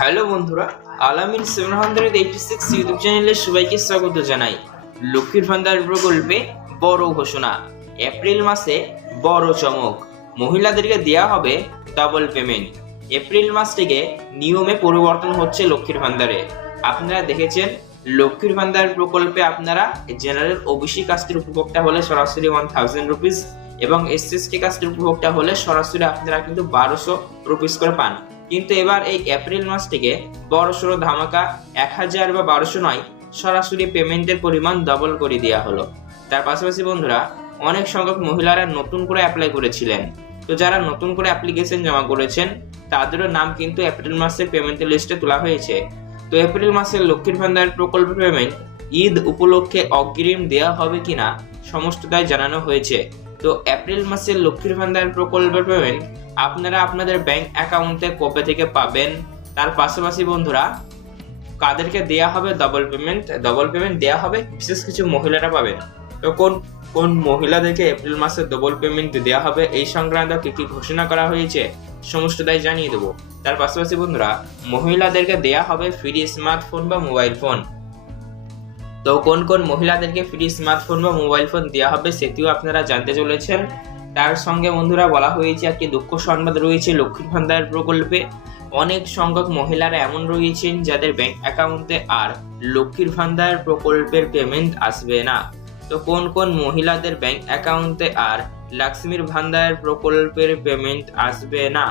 Hello বন্ধুরা, Alamin seven hundred eighty six YouTube চ্যানেলে সবাইকে স্বাগত জানাই। লক্ষ্মীর ভান্ডার প্রকল্পে বড় ঘোষণা। এপ্রিল মাসে বড় চমক। মহিলাদেরকে দেওয়া হবে ডাবল পেমেন্ট এপ্রিল মাস থেকে নিয়মে পরিবর্তন হচ্ছে লক্ষ্মীর ভান্ডারে। আপনারা দেখেছেন, লক্ষ্মীর ভান্ডার প্রকল্পে আপনারা জেনারেল ওবিসি কাস্টের উপভোক্তা হলে সরাসরি ওয়ান থাউজেন্ড রুপিস এবং এসসি কাস্টের উপভোক্তা হলে সরাসরি আপনারা কিন্তু বারোশো রুপিস করে পান। কিন্তু এবার এই এপ্রিল মাস থেকে বড় সড়ো ধামাকা এক হাজার বা বারোশো নয়, সরাসরি পেমেন্টের পরিমাণ ডবল করে দেওয়া হলো। তার পাশাপাশি বন্ধুরা, অনেক সংখ্যক মহিলারা নতুন করে অ্যাপ্লাই করেছিলেন। তো যারা নতুন করে অ্যাপ্লিকেশন জমা করেছেন, তাদেরও নাম কিন্তু এপ্রিল মাসের পেমেন্টের লিস্টে তোলা হয়েছে। তো এপ্রিল মাসের লক্ষ্মীর ভান্ডার প্রকল্প পেমেন্ট ঈদ উপলক্ষে অগ্রিম দেওয়া হবে কিনা সমস্ত সমস্তটাই জানানো হয়েছে। তো এপ্রিল মাসের লক্ষ্মীর ভান্ডার প্রকল্পের পেমেন্ট আপনারা আপনাদের ব্যাংক অ্যাকাউন্টে কবে থেকে পাবেন? তার পাশাপাশি বন্ধুরা, কাদেরকে দেয়া হবে ডবল পেমেন্ট ডবল পেমেন্ট দেয়া হবে, বিশেষ কিছু মহিলারা পাবেন। তো কোন কোন মহিলাদেরকে এপ্রিল মাসে ডবল পেমেন্ট দেওয়া হবে, এই সংক্রান্ত কি কি ঘোষণা করা হয়েছে, সমস্তটাই জানিয়ে দেবো। তার পাশাপাশি বন্ধুরা, মহিলাদেরকে দেয়া হবে ফ্রি স্মার্টফোন বা মোবাইল ফোন তো কোন কোন মহিলাদেরকে ফ্রি স্মার্টফোন বা মোবাইল ফোন দেওয়া হবে, সেটিও আপনারা জানতে চলেছেন। তার সঙ্গে বন্ধুরা বলা হয়েছে একটি দুঃখ সংবাদ রয়েছে লক্ষ্মীর ভান্ডার প্রকল্পে। অনেক সংখ্যক মহিলারা এমন রয়েছেন যাদের ব্যাংক অ্যাকাউন্টে আর লক্ষ্মীর ভান্ডার প্রকল্পের পেমেন্ট আসবে না। তো কোন কোন মহিলাদের ব্যাংক অ্যাকাউন্টে আর লক্ষ্মীর ভান্ডার প্রকল্পের পেমেন্ট আসবে না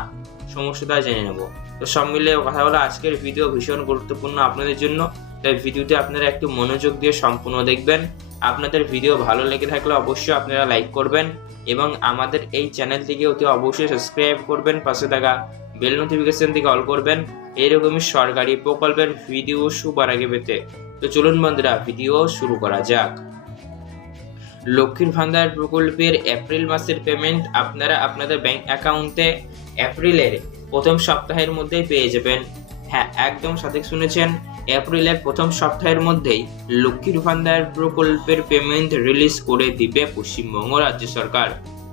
সমস্যাটা জেনে নেব। তো সব মিলে কথা হলো আজকের ভিডিও ভীষণ গুরুত্বপূর্ণ আপনাদের জন্য। তাই ভিডিওটি আপনারা একটু মনোযোগ দিয়ে সম্পূর্ণ দেখবেন। আপনাদের ভিডিও ভালো লেগে থাকলে অবশ্যই আপনারা লাইক করবেন এবং আমাদের এই চ্যানেলটিকে অতি অবশ্যই সাবস্ক্রাইব করবেন, পাশে থাকা বেল নোটিফিকেশন থেকে অল করবেন। এইরকমই সরকারি প্রকল্পের ভিডিও সুবার আগে পেতে। তো চলুন বন্ধুরা, ভিডিও শুরু করা যাক। লক্ষ্মীর ভান্ডার প্রকল্পের এপ্রিল মাসের পেমেন্ট আপনারা আপনাদের ব্যাংক অ্যাকাউন্টে এপ্রিলের প্রথম সপ্তাহের মধ্যেই পেয়ে যাবেন। হ্যাঁ একদম সঠিক শুনেছেন। এপ্রিলের প্রথম সপ্তাহের মধ্যেই লক্ষ্মীর ভান্ডার প্রকল্পের পেমেন্ট রিলিজ করে দিবে পশ্চিমবঙ্গ রাজ্য সরকার।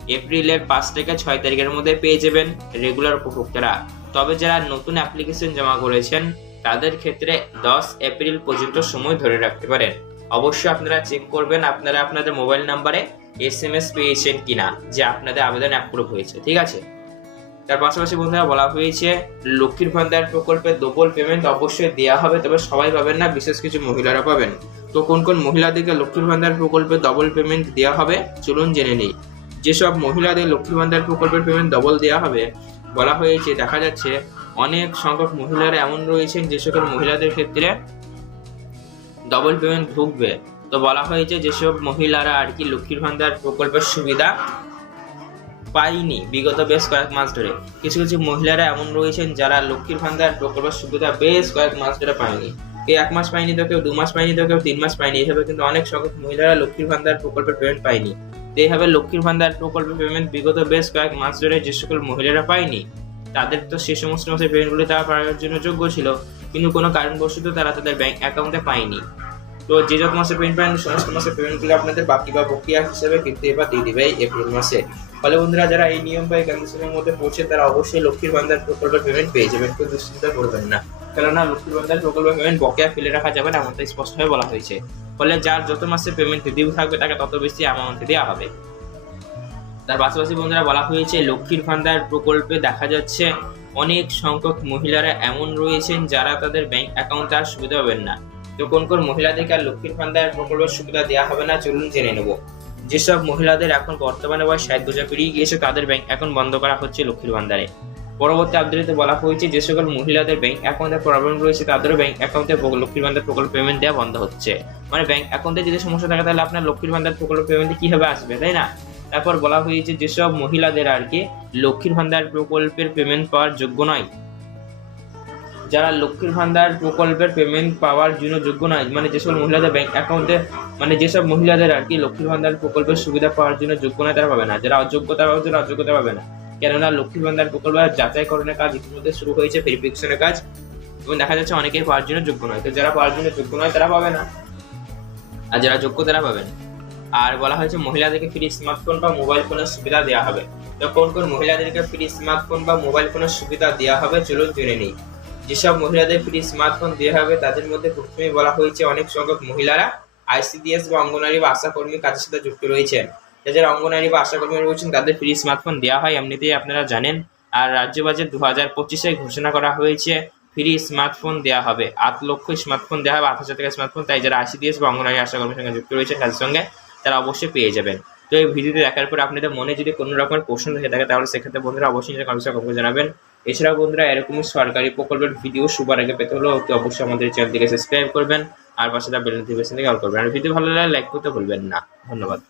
এপ্রিলের পাঁচ থেকে ছয় তারিখের মধ্যে পেয়ে যাবেন রেগুলার উপভোক্তারা। তবে যারা নতুন অ্যাপ্লিকেশন জমা করেছেন, তাদের ক্ষেত্রে দশ এপ্রিল পর্যন্ত সময় ধরে রাখতে পারেন। অবশ্যই আপনারা চেক করবেন আপনারা আপনাদের মোবাইল নাম্বারে এস এম এস পেয়েছেন কিনা, যে আপনাদের আবেদন অ্যাপ্রুভ হয়েছে, ঠিক আছে? তার পাশাপাশি বন্ধুরা বলা হয়েছে, লক্ষ্মীর ভান্ডার প্রকল্পে ডবল পেমেন্ট অবশ্যই দেওয়া হবে, তবে সবাই পাবেন না, বিশেষ কিছু মহিলারা পাবেন। তো কোন কোন মহিলাদেরকে লক্ষ্মীর ভান্ডার প্রকল্পে ডবল পেমেন্ট দেওয়া হবে, চলুন জেনে নিই। যেসব মহিলাদের লক্ষ্মীর ভান্ডার প্রকল্পের পেমেন্ট ডবল দেওয়া হবে, বলা হয়েছে, দেখা যাচ্ছে, অনেক সংখ্যক মহিলারা এমন রয়েছেন, যে সকল মহিলাদের ক্ষেত্রে ডবল পেমেন্ট ঢুকবে। তো বলা হয়েছে, যেসব মহিলারা আর কি লক্ষ্মীর ভান্ডার প্রকল্পের সুবিধা পাইনি বিগত বেশ কয়েক মাস ধরে। কিছু কিছু মহিলারা এমন রয়েছেন যারা লক্ষ্মীর ভান্ডার প্রকল্পের সুবিধা বেশ কয়েক মাস ধরে পায়নি। কেউ এক মাস পায়নি তো কেউ দু মাস পায়নি তো কেউ তিন মাস পায়নি। এভাবে কিন্তু অনেক সংখ্যক মহিলারা লক্ষ্মীর ভান্ডার প্রকল্পের পেমেন্ট পায়নি। তো এইভাবে লক্ষ্মীর ভান্ডার প্রকল্পের পেমেন্ট বিগত বেশ কয়েক মাস ধরে যে সকল মহিলারা পায়নি, তাদের তো সে সমস্ত মাসের পেমেন্টগুলি তারা পাওয়ার জন্য যোগ্য ছিল। কিন্তু কোনো কারণবশত তারা তাদের ব্যাংক অ্যাকাউন্টে পায়নি। তো যে যত মাসে পেমেন্ট পায়নি, সমস্ত মাসের পেমেন্টগুলো আপনাদের বাকি বা বকেয়া হিসেবে কিন্তু এবার দিয়ে দেবে এপ্রিল মাসে। ফলে বন্ধুরা যারা এই নিয়ম বা এই কন্ডিশনের মধ্যে পৌঁছে তারা অবশ্যই লক্ষ্মীর ভান্ডার প্রকল্পের পেমেন্ট পেয়ে যাবেন। কেউ দুশ্চিন্তা করবেন না। কেননা, লক্ষ্মীর ভান্ডার প্রকল্পের পেমেন্ট বকেয়া ফেলে রাখা যাবে না, এমনটাই স্পষ্টভাবে বলা হয়েছে। ফলে যার যত মাসে পেমেন্ট ডিউ থাকবে, তাকে তত বেশি অ্যামাউন্ট দেওয়া হবে। তার পাশাপাশি বন্ধুরা বলা হয়েছে, লক্ষ্মীর ভান্ডার প্রকল্পে দেখা যাচ্ছে, অনেক সংখ্যক মহিলারা এমন রয়েছেন, যারা তাদের ব্যাংক অ্যাকাউন্টে আর সুবিধা পাবেন না। তো কোন কোন মহিলাদেরকে আর লক্ষ্মীর ভান্ডার প্রকল্পের সুবিধা দেওয়া হবে না, চলুন জেনে নেব। যেসব মহিলাদের এখন বর্তমানে বয়স ষাট বছর পেরিয়ে গিয়েছে, তাদের ব্যাংক এখন বন্ধ করা হচ্ছে লক্ষ্মীর ভান্ডারে। পরবর্তী আপডেটে বলা হয়েছে, যে সকল মহিলাদের ব্যাংক অ্যাকাউন্টে প্রবলেম রয়েছে, তাদেরও ব্যাংক অ্যাকাউন্টে লক্ষ্মীর ভান্ডার প্রকল্প পেমেন্ট দেওয়া বন্ধ হচ্ছে। মানে ব্যাংক অ্যাকাউন্টে যদি সমস্যা থাকে, তাহলে আপনার লক্ষ্মীর ভান্ডার প্রকল্প পেমেন্ট কীভাবে আসবে, তাই না? তারপর বলা হয়েছে যেসব মহিলাদের আর কি লক্ষ্মীর ভান্ডার প্রকল্পের পেমেন্ট পাওয়ার যোগ্য নয়। যারা লক্ষ্মীর ভান্ডার প্রকল্পের পেমেন্ট পাওয়ার জন্য যোগ্য নয় মানে যেসব মহিলাদের ব্যাংক অ্যাকাউন্টে মানে যেসব মহিলাদের আর কি লক্ষ্মীর ভান্ডার প্রকল্পের সুবিধা পাওয়ার জন্য যোগ্য নয়, তারা পাবে না। যারা অযোগ্যতা পাবে তারা অযোগ্যতা পাবে না। কেননা লক্ষ্মীর ভান্ডার প্রকল্পের যাচাইকরণের কাজ ইতিমধ্যে শুরু হয়েছে ভেরিফিকেশনের কাজ। এবং দেখা যাচ্ছে অনেকেই পাওয়ার জন্য যোগ্য নয়। তো যারা পাওয়ার জন্য যোগ্য নয়, তারা পাবে না। আর যারা যোগ্য, তারা পাবেন আর বলা হয়েছে মহিলাদেরকে ফ্রি স্মার্টফোন বা মোবাইল ফোনের সুবিধা দেওয়া হবে। তো কোন কোন মহিলাদেরকে ফ্রি স্মার্টফোন বা মোবাইল ফোনের সুবিধা দেওয়া হবে, চলুন জেনে নিই। যেসব মহিলাদের ফ্রি স্মার্টফোন দেওয়া হবে, তাদের মধ্যে প্রথমেই বলা হয়েছে অনেক সংখ্যক মহিলারা আইসিডিএস বা অঙ্গনারী বা আশাকর্মী কাজের সাথে যুক্ত রয়েছেন। যারা অঙ্গনারী বা আশাকর্মী রয়েছেন, তাদের ফ্রি স্মার্টফোন দেওয়া হয় এমনিতেই আপনারা জানেন। আর রাজ্য বাজেট দু হাজার পঁচিশে ঘোষণা করা হয়েছে, ফ্রি স্মার্টফোন দেওয়া হবে। আট লক্ষ স্মার্টফোন দেওয়া হবে, আট হাজার টাকা স্মার্টফোন। তাই যারা আইসিডিএস বা অঙ্গনারী আশাকর্মীর সঙ্গে যুক্ত রয়েছে কাজের সঙ্গে তারা অবশ্যই পেয়ে যাবেন। তো এই ভিডিওটি দেখার পর আপনাদের মনে যদি কোনো রকমের প্রশ্ন থেকে থাকে, তাহলে সেক্ষেত্রে বন্ধুরা অবশ্যই নিজের কমেন্ট জানাবেন। এছাড়াও বন্ধুরা, এরকমই সরকারি প্রকল্পের ভিডিও সবার আগে পেতে হলে অতি অবশ্যই আমাদের চ্যানেলটিকে সাবস্ক্রাইব করবেন, আর পাশে বেল নোটিফিকেশন থেকে অল করবেন। আর ভিডিও ভালো লাগলে লাইক করতে ভুলবেন না। ধন্যবাদ।